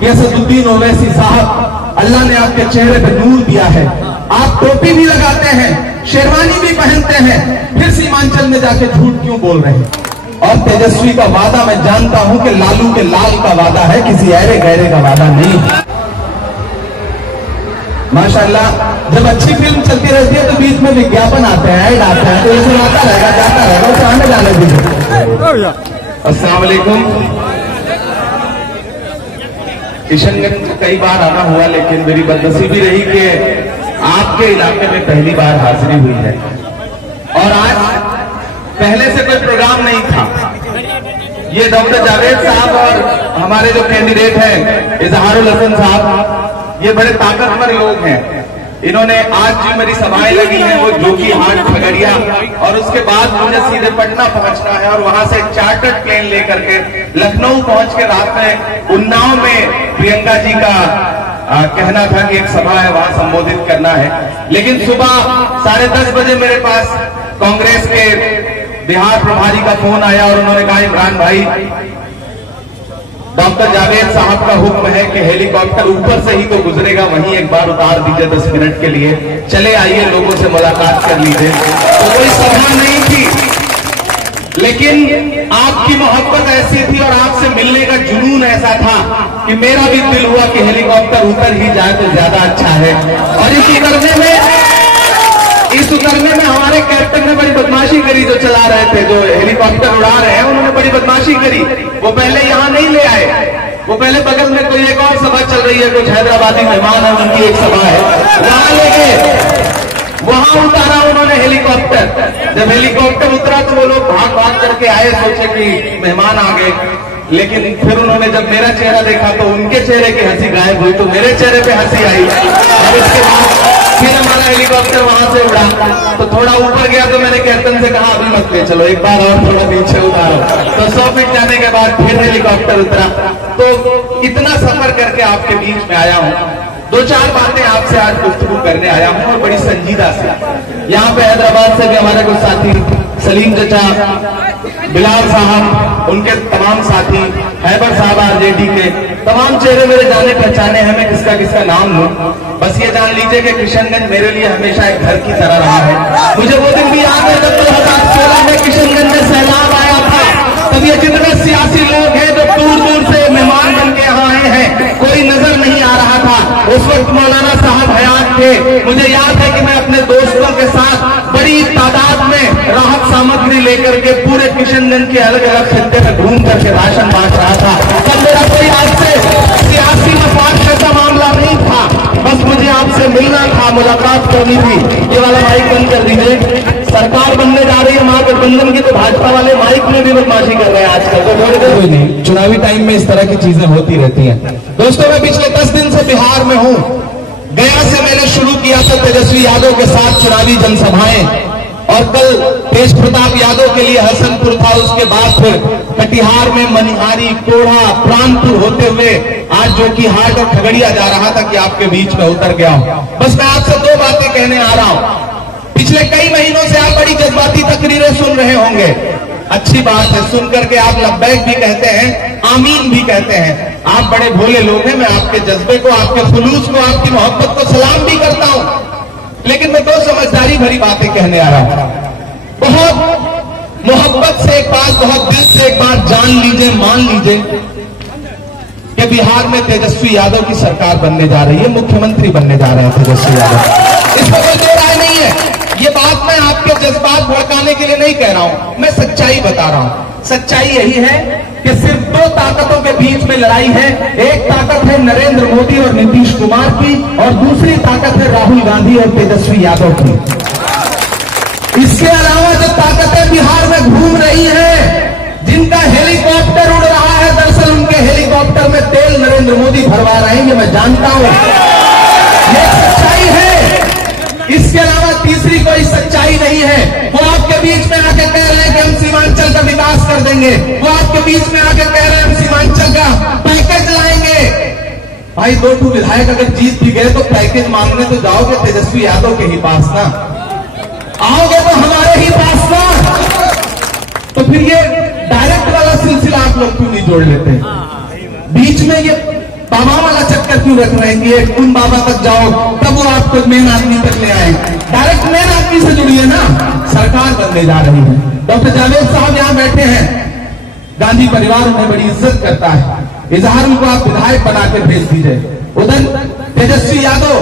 कि असदुद्दीन ओवैसी साहब, अल्लाह ने आपके चेहरे पे नूर दिया है, आप टोपी भी लगाते हैं, शेरवानी भी पहनते हैं, फिर सीमांचल में जाके झूठ क्यों बोल रहे हैं? और तेजस्वी का वादा मैं जानता हूं कि लालू के लाल का वादा है, किसी ऐरे गहरे का वादा नहीं। माशाल्लाह, जब अच्छी फिल्म चलती रहती है तो बीच में विज्ञापन आते हैं, ऐड आते हैं, तो ये सुनाता रहेगा, जाता रहेगा, उसे आने जाने दीजिए। अस्सलाम वालेकुम। किशनगंज कई बार आना हुआ, लेकिन मेरी बदनसीबी रही कि आपके इलाके में पहली बार हाजिरी हुई है, और आज पहले से कोई प्रोग्राम नहीं था। ये डॉक्टर जावेद साहब और हमारे जो कैंडिडेट हैं इजहारुल हसन साहब, ये बड़े ताकतवर लोग हैं। इन्होंने आज जो मेरी सभाएं लगी हैं वो जोगी हाट खगड़िया, और उसके बाद मुझे सीधे पटना पहुंचना है, और वहां से चार्टर्ड प्लेन लेकर के लखनऊ पहुंच के रात में उन्नाव में प्रियंका जी का कहना था कि एक सभा है, वहां संबोधित करना है। लेकिन सुबह 10:30 बजे मेरे पास कांग्रेस के बिहार प्रभारी का फोन आया, और उन्होंने कहा, इमरान भाई, डॉक्टर जावेद साहब का हुक्म है कि हेलीकॉप्टर ऊपर से ही तो गुजरेगा, वहीं एक बार उतार दीजिए 10 मिनट के लिए, चले आइए, लोगों से मुलाकात कर लीजिए। तो कोई सभा नहीं थी, लेकिन आपकी मोहब्बत ऐसी थी और आपसे मिलने का जुनून ऐसा था कि मेरा भी दिल हुआ कि हेलीकॉप्टर उतर ही जाए तो ज्यादा अच्छा है। और इस उतरने में हमारे कैप्टन ने बड़ी बदमाशी करी, जो चला रहे थे, जो हेलीकॉप्टर उड़ा रहे हैं, उन्होंने बड़ी बदमाशी करी। वो पहले यहाँ नहीं ले आए, वो पहले बगल में कोई एक और सभा चल रही है, कुछ हैदराबादी मेहमान है, उनकी एक सभा है, वहां ले गए, वहां उतारा उन्होंने हेलीकॉप्टर। जब हेलीकॉप्टर उतरा तो वो लोग भाग भाग करके आए, सोचे कि मेहमान आ गए, लेकिन फिर उन्होंने जब मेरा चेहरा देखा तो उनके चेहरे की हंसी गायब हुई, तो मेरे चेहरे पे हंसी आई। और इसके बाद फिर हमारा हेलीकॉप्टर वहां से उड़ा, तो थोड़ा ऊपर गया तो मैंने कैप्टन से कहा, अभी मत ले चलो, एक बार और थोड़ा नीचे उतारो। तो 100 फीट जाने के बाद फिर हेलीकॉप्टर उतरा। तो इतना सफर करके आपके बीच में आया हूँ, 2-4 बातें आपसे आज गुफ्तगू करने आया हूँ, और बड़ी संजीदा से। यहाँ पे हैदराबाद से भी हमारे कुछ साथी, सलीम चचा, बिलाल साहब, उनके तमाम साथी, हैबर साहब आरजेडी के तमाम चेहरे मेरे जाने पहचाने हैं। मैं किसका किसका नाम लूं, बस ये जान लीजिए कि किशनगंज मेरे लिए हमेशा एक घर की तरह रहा है। मुझे वो दिन भी याद है जब 2016 में किशनगंज में सैलाब आया था, तब ये जितने सियासी लोग हैं जो दूर दूर से मेहमान बन के यहाँ आए हैं, कोई नजर नहीं आ रहा था। उस वक्त मौलाना साहब हयात थे। मुझे याद है कि मैं अपने दोस्तों के साथ बड़ी तादाद में राहत सामग्री लेकर के पूरे किशनगंज के अलग अलग खित्ते में घूम करके राशन बांट रहा था। तब मेरा कोई आपसे सियासी मफाद का मामला नहीं था, बस मुझे आपसे मिलना था, मुलाकात करनी थी। ये वाला माइक बंद कर दीजिए। सरकार बनने जा रही है महागठबंधन की, तो भाजपा वाले माइक में भी बदमाशी कर रहे हैं आजकल, तो कोई नहीं, चुनावी टाइम में इस तरह की चीजें होती रहती हैं। दोस्तों, मैं पिछले 10 दिन से बिहार में हूं। गया से मैंने शुरू किया था तेजस्वी यादव के साथ चुनावी जनसभाएं, और कल तेज प्रताप यादव के लिए हसनपुर था, उसके बाद फिर कटिहार में मनिहारी, कोढ़ा, प्राणपुर होते हुए आज जो कि हाट और खगड़िया जा रहा था कि आपके बीच में उतर गया हूं। बस मैं आपसे 2 बातें कहने आ रहा हूं। पिछले कई महीनों से आप बड़ी जज्बाती तकरीरें सुन रहे होंगे, अच्छी बात है, सुन करके आप लब्बैक भी कहते हैं, आमीन भी कहते हैं। आप बड़े भोले लोग हैं, मैं आपके जज्बे को, आपके खुलूस को, आपकी मोहब्बत को सलाम भी करता हूं। लेकिन मैं 2 समझदारी भरी बातें कहने आ रहा हूं। बहुत मोहब्बत से एक बात, बहुत दिल से एक बात जान लीजिए, मान लीजिए कि बिहार में तेजस्वी यादव की सरकार बनने जा रही है, मुख्यमंत्री बनने जा रहे हैं तेजस्वी यादव। इसमें कोई दो राय नहीं है। ये बात मैं आपके जज्बात भड़काने के लिए नहीं कह रहा हूं, मैं सच्चाई बता रहा हूं। सच्चाई यही है कि सिर्फ 2 ताकतों के बीच में लड़ाई है। एक ताकत है नरेंद्र मोदी और नीतीश कुमार की, और दूसरी ताकत है राहुल गांधी और तेजस्वी यादव की। इसके अलावा जो ताकतें बिहार में घूम रही हैं, जिनका हेलीकॉप्टर उड़ रहा है, दरअसल उनके हेलीकॉप्टर में तेल नरेंद्र मोदी भरवा रहे हैं, ये मैं जानता हूं, ये सच्चाई है। इसके अलावा तीसरी कोई सच्चाई नहीं है। वो आपके बीच में आके कह रहे हैं कि हम सीमांचल का विकास कर देंगे, वो आपके बीच में आके कह रहे हैं हम सीमांचल का पैकेज लाएंगे। भाई 2 विधायक अगर जीत भी गए तो पैकेज मांगने तो जाओगे तेजस्वी यादव के ही पास ना, आओगे तो हमारे ही पास ना। तो फिर ये डायरेक्ट वाला सिलसिला आप लोग क्यों नहीं जोड़ लेते? बीच में ये बाबा वाला चक्कर क्यों रख रहे हैं कि एक तुम बाबा तक जाओ तब वो आपको मेन आदमी तक ले आए? डायरेक्ट मेन आदमी से जुड़िए ना। सरकार बनने जा रही है। डॉक्टर जावेद साहब यहाँ बैठे हैं, गांधी परिवार उन्हें बड़ी इज्जत करता है। इजहार उनको आप विधायक बनाकर भेज दीजिए। उधर तेजस्वी यादव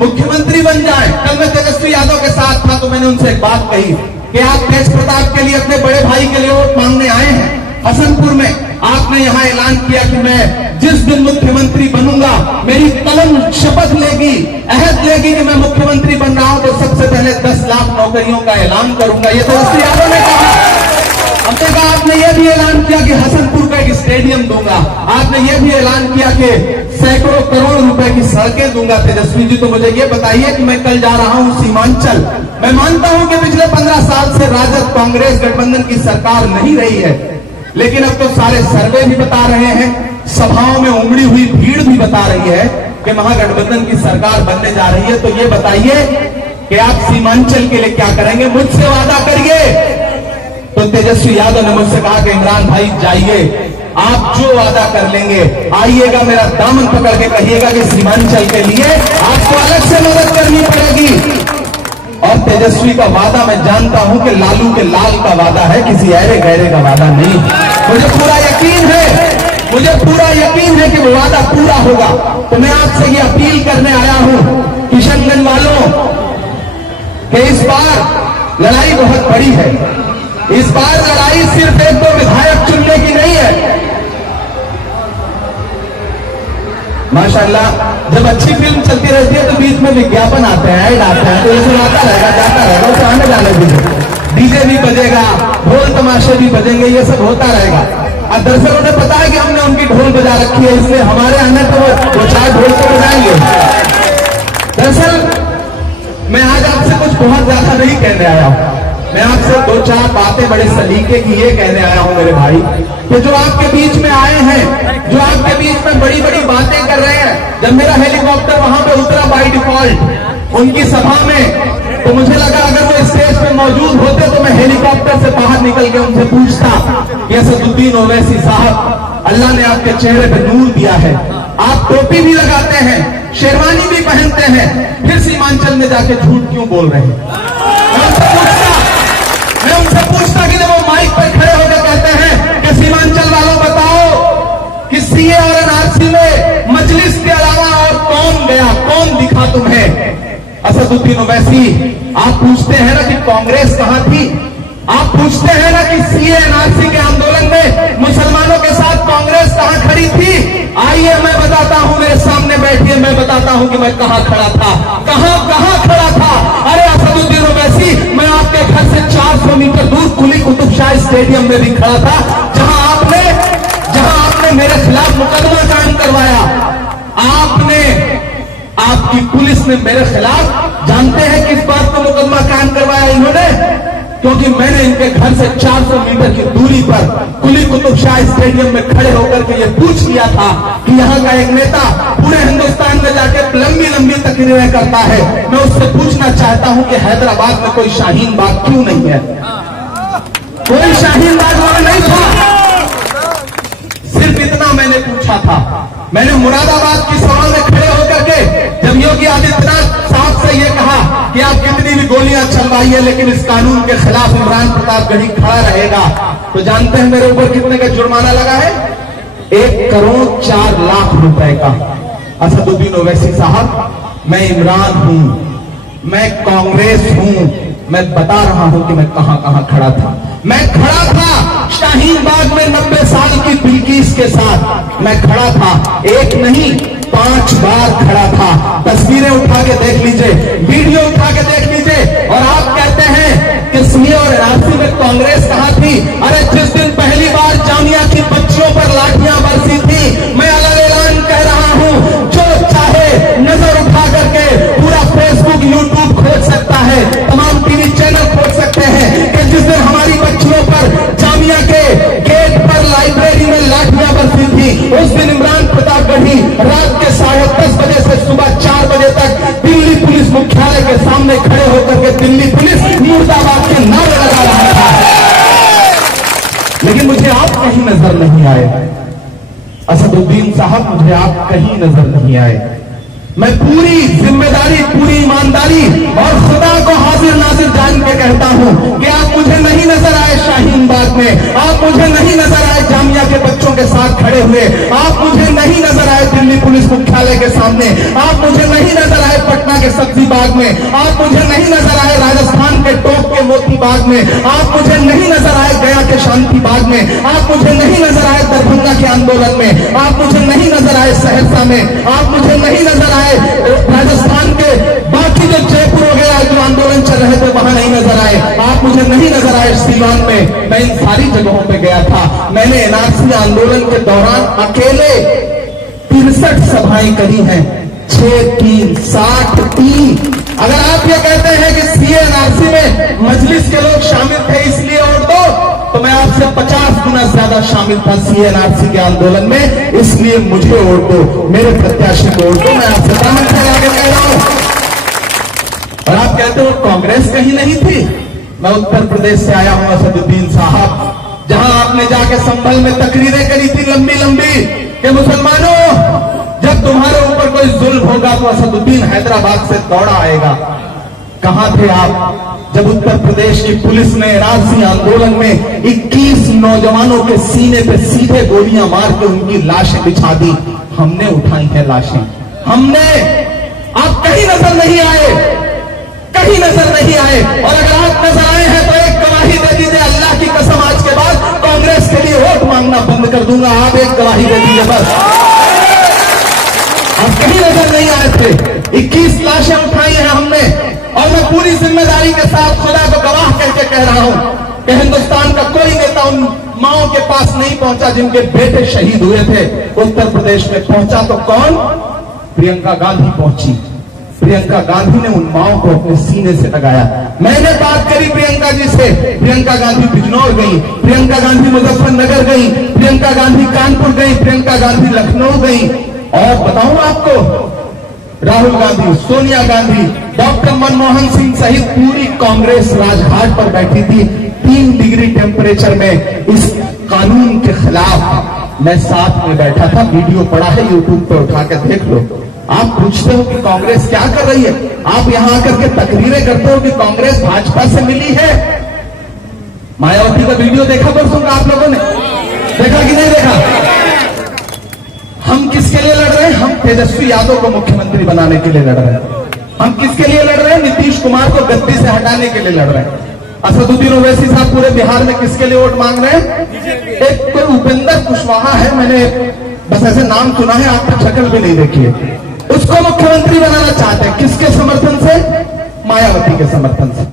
मुख्यमंत्री बन जाए। कल मैं तेजस्वी यादव के साथ था तो मैंने उनसे एक बात कही कि आप तेज प्रताप के लिए अपने बड़े भाई के लिए वोट मांगने आए हैं हसनपुर में। आपने यहाँ ऐलान किया कि मैं जिस दिन मुख्यमंत्री बनूंगा, मेरी कलम शपथ लेगी, अहद लेगी कि मैं मुख्यमंत्री बन रहा हूं तो सबसे पहले 10 लाख नौकरियों का ऐलान करूंगा। ये तेजस्वी यादव ने कहा। हमने कहा आपने ये भी ऐलान किया कि हसनपुर का एक स्टेडियम दूंगा। आपने ये भी ऐलान किया कि सैकड़ों करोड़ रुपए की सड़कें दूंगा। तेजस्वी जी, तो मुझे ये बताइए कि मैं कल जा रहा हूं सीमांचल। मैं मानता हूं कि पिछले 15 साल से राजद कांग्रेस गठबंधन की सरकार नहीं रही है, लेकिन अब तो सारे सर्वे भी बता रहे हैं, सभाओं में उमड़ी हुई भीड़ भी बता रही है कि महागठबंधन की सरकार बनने जा रही है। तो ये बताइए कि आप सीमांचल के लिए क्या करेंगे? मुझसे वादा करिए। तो तेजस्वी यादव ने मुझसे कहा कि इमरान भाई जाइए, आप जो वादा कर लेंगे आइएगा, मेरा दामन पकड़ के कहिएगा कि सीमांचल के लिए आपको अलग से मदद करनी पड़ेगी। और तेजस्वी का वादा मैं जानता हूं कि लालू के लाल का वादा है, किसी ऐरे गहरे का वादा नहीं। मुझे पूरा यकीन है कि वो वादा पूरा होगा। तो मैं आपसे ये अपील करने आया हूं किशनगंज वालों कि इस बार लड़ाई बहुत बड़ी है। इस बार लड़ाई सिर्फ 1-2 विधायक चुनने की नहीं है। माशाल्लाह, जब अच्छी फिल्म चलती रहती है तो बीच में विज्ञापन आते हैं, ऐड आते हैं, तो ये सब आता रहेगा, जाता रहेगा, उसे आने जाने दीजिए। डीजे भी बजेगा, ढोल तमाशे भी बजेंगे, ये सब होता रहेगा। और दरअसल उन्हें पता है कि हमने उनकी ढोल बजा रखी है, इसलिए हमारे आने तो वो 4 ढोल तो बजाएंगे। दरअसल मैं आज आपसे कुछ बहुत ज्यादा नहीं कहने आया हूं। मैं आपसे 2-4 बातें बड़े सलीके की ये कहने आया हूं मेरे भाई, कि जो आपके बीच में आए हैं, जो आपके बीच में बड़ी बड़ी बातें कर रहे हैं। जब मेरा हेलीकॉप्टर वहां पे उतरा बाय डिफॉल्ट उनकी सभा में, तो मुझे लगा अगर वो स्टेज पे मौजूद होते तो मैं हेलीकॉप्टर से बाहर निकल के उनसे पूछता कि असदुद्दीन ओवैसी साहब, अल्लाह ने आपके चेहरे पे नूर दिया है, आप टोपी भी लगाते हैं, शेरवानी भी पहनते हैं, फिर सीमांचल में जाके झूठ क्यों बोल रहे हैं? मैं उनसे पूछता कि जब वो माइक पर खड़े होकर कहते हैं कि सीमांचल वालों बताओ कि सीए और एनआरसी में मजलिस के अलावा और कौन गया, कौन दिखा तुम्हें? असदुद्दीन ओवैसी, आप पूछते हैं ना कि कांग्रेस कहां थी? आप पूछते हैं ना कि सीए एनआरसी के आंदोलन में मुसलमानों के साथ कांग्रेस कहां खड़ी थी? आइए मैं बताता हूं, मेरे सामने बैठिए, मैं बताता हूं कि मैं कहां खड़ा था, कहां खड़ा था। अरे असदुद्दीन ओवैसी, मैं आपके घर से 400 मीटर दूर कुली कुतुब शाह स्टेडियम में भी खड़ा था, जहां आपने मेरे खिलाफ मुकदमा कायम करवाया। आपकी पुलिस ने मेरे खिलाफ, जानते हैं किस बात पर मुकदमा कायम करवाया इन्होंने? क्योंकि मैंने इनके घर से 400 मीटर की दूरी पर कुली कुतुब शाह स्टेडियम में खड़े होकर के ये पूछ लिया था कि यहाँ का एक नेता पूरे हिंदुस्तान में जाके लंबी लंबी तकरीरें करता है, मैं उससे पूछना चाहता हूं कि हैदराबाद में कोई शाहीन बाग क्यों नहीं है? कोई शाहीन बाग वहां नहीं था। सिर्फ इतना मैंने पूछा था। मैंने मुरादाबाद की सभा में खड़े होकर के जब योगी आदित्यनाथ साहब से यह कहा कि आप कितनी भी गोलियां चलवाइए लेकिन इस कानून के खिलाफ इमरान प्रतापगढ़ी खड़ा रहेगा, तो जानते हैं मेरे ऊपर कितने का जुर्माना लगा है? 1 करोड़ 4 लाख रुपए का। असदुद्दीन ओवैसी साहब, मैं इमरान हूं, मैं कांग्रेस हूं, मैं बता रहा हूं कि मैं कहां खड़ा था। मैं खड़ा था शाहीन बाग में 90 साल की बिल्किस के साथ, मैं खड़ा था, 1 नहीं 5 बार खड़ा था। तस्वीरें उठा के देख लीजिए, वीडियो उठा के देख लीजिए। और आप कहते हैं कि सीए और एनआरसी में कांग्रेस कहां थी? अरे जिस दिन पहली बार जामिया की बच्चियों पर लाठियां बरसी थी, मैं अलग ऐलान कह रहा हूं, जो चाहे नजर उठा करके पूरा फेसबुक यूट्यूब खोज सकता है, तमाम टीवी चैनल खोज सकते हैं कि जिस दिन हमारी बच्चियों पर जामिया के गेट पर लाइब्रेरी में लाठियां बरसी थी, उस दिन इमरान प्रतापगढ़ी रात के 10:30 बजे से सुबह 4 बजे तक दिल्ली पुलिस मुख्यालय के सामने खड़े होकर के दिल्ली पुलिस मुर्दाबाद के नारे लगा रहा था। लेकिन मुझे आप कहीं नजर नहीं आए। असदुद्दीन साहब मुझे आप कहीं नजर नहीं आए। मैं पूरी जिम्मेदारी, पूरी ईमानदारी और खुदा को हाजिर नाजिर जान के कहता हूं कि आप मुझे नहीं नजर आए शाहीन बाग में, आप मुझे नहीं नजर आए जामिया के बच्चों के साथ खड़े हुए, आप मुझे नहीं नजर आए दिल्ली पुलिस मुख्यालय के सामने, आप मुझे नहीं नजर आए पटना के सब्जी बाग में, आप मुझे नहीं नजर आए राजस्थान के टोक के मोती बाग में, आप मुझे नहीं नजर आए गया के शांति बाग में, आप मुझे नहीं नजर आए दरभंगा के आंदोलन में, आप मुझे नहीं नजर आए सहरसा में, आप मुझे नहीं नजर आए राजस्थान के बाकी जो जयपुर वगैरह जो आंदोलन चल रहे थे वहां नहीं नजर आए, आप मुझे नहीं नजर आए सीवान में। मैं इन सारी जगहों पे गया था। मैंने एनआरसी आंदोलन के दौरान अकेले 63 सभाएं करी हैं, 6, 3, 63। अगर आप ये कहते हैं कि सीए एनआरसी में मजलिस के लोग शामिल थे इसलिए वोट दो, तो मैं आपसे 50 गुना ज्यादा शामिल था सीए एनआरसी के आंदोलन में, इसलिए मुझे वोट दो, मेरे प्रत्याशी को वोट दो। मैं आपसे दामन फैला के कह रहा हूं। और आप कहते हो कांग्रेस कहीं नहीं थी। मैं उत्तर प्रदेश से आया हूं असदुद्दीन साहब, जहां आपने जाके संभल में तकरीरें करी थी लंबी लंबी कि मुसलमानों जब तुम्हारे ऊपर कोई जुल्म होगा तो असदुद्दीन हैदराबाद से दौड़ा आएगा। कहां थे आप जब उत्तर प्रदेश की पुलिस ने एनआरसी आंदोलन में 21 नौजवानों के सीने पे सीधे गोलियां मार के उनकी लाशें बिछा दी? हमने उठाई हैं लाशें, हमने। आप कहीं नजर नहीं आए, कहीं नजर नहीं आए। और अगर आप नजर आए हैं तो एक गवाही दे दीजिए, अल्लाह की कसम आज के बाद कांग्रेस के लिए वोट मांगना बंद कर दूंगा। आप एक गवाही दे दीजिए बस। आप कहीं नजर नहीं आए थे। 21 लाशें उठाई हैं हमने, और मैं पूरी जिम्मेदारी के साथ खुदा को गवाह करके कह रहा हूं कि हिंदुस्तान का कोई नेता उन माओं के पास नहीं पहुंचा जिनके बेटे शहीद हुए थे। उत्तर प्रदेश में पहुंचा तो कौन? प्रियंका गांधी पहुंची। प्रियंका गांधी ने उन माओं को अपने सीने से लगाया। मैंने बात करी प्रियंका जी से, प्रियंका गांधी बिजनौर गई, प्रियंका गांधी मुजफ्फरनगर गई, प्रियंका गांधी कानपुर गई, प्रियंका गांधी लखनऊ गई। और बताऊं आपको, राहुल गांधी, सोनिया गांधी, डॉक्टर मनमोहन सिंह सहित पूरी कांग्रेस राजघाट पर बैठी थी 3 डिग्री टेम्परेचर में इस कानून के खिलाफ। मैं साथ में बैठा था, वीडियो पड़ा है यूट्यूब पर, उठा के देख लो। आप पूछते हो कि कांग्रेस क्या कर रही है, आप यहां आकर के तकरीरें करते हो कि कांग्रेस भाजपा से मिली है। मायावती का वीडियो देखा परसों का आप लोगों ने? देखा कि नहीं देखा? हम किसके लिए लड़ रहे हैं? हम तेजस्वी यादव को मुख्यमंत्री बनाने के लिए लड़ रहे हैं। हम किसके लिए लड़ रहे हैं? नीतीश कुमार को गद्दी से हटाने के लिए लड़ रहे हैं। असदुद्दीन ओवैसी साहब पूरे बिहार में किसके लिए वोट मांग रहे हैं? एक कोई उपेंद्र कुशवाहा है, मैंने बस ऐसे नाम सुना है, आपने शक्ल भी नहीं देखी है, उसको मुख्यमंत्री बनाना चाहते हैं। किसके समर्थन से? मायावती के समर्थन से।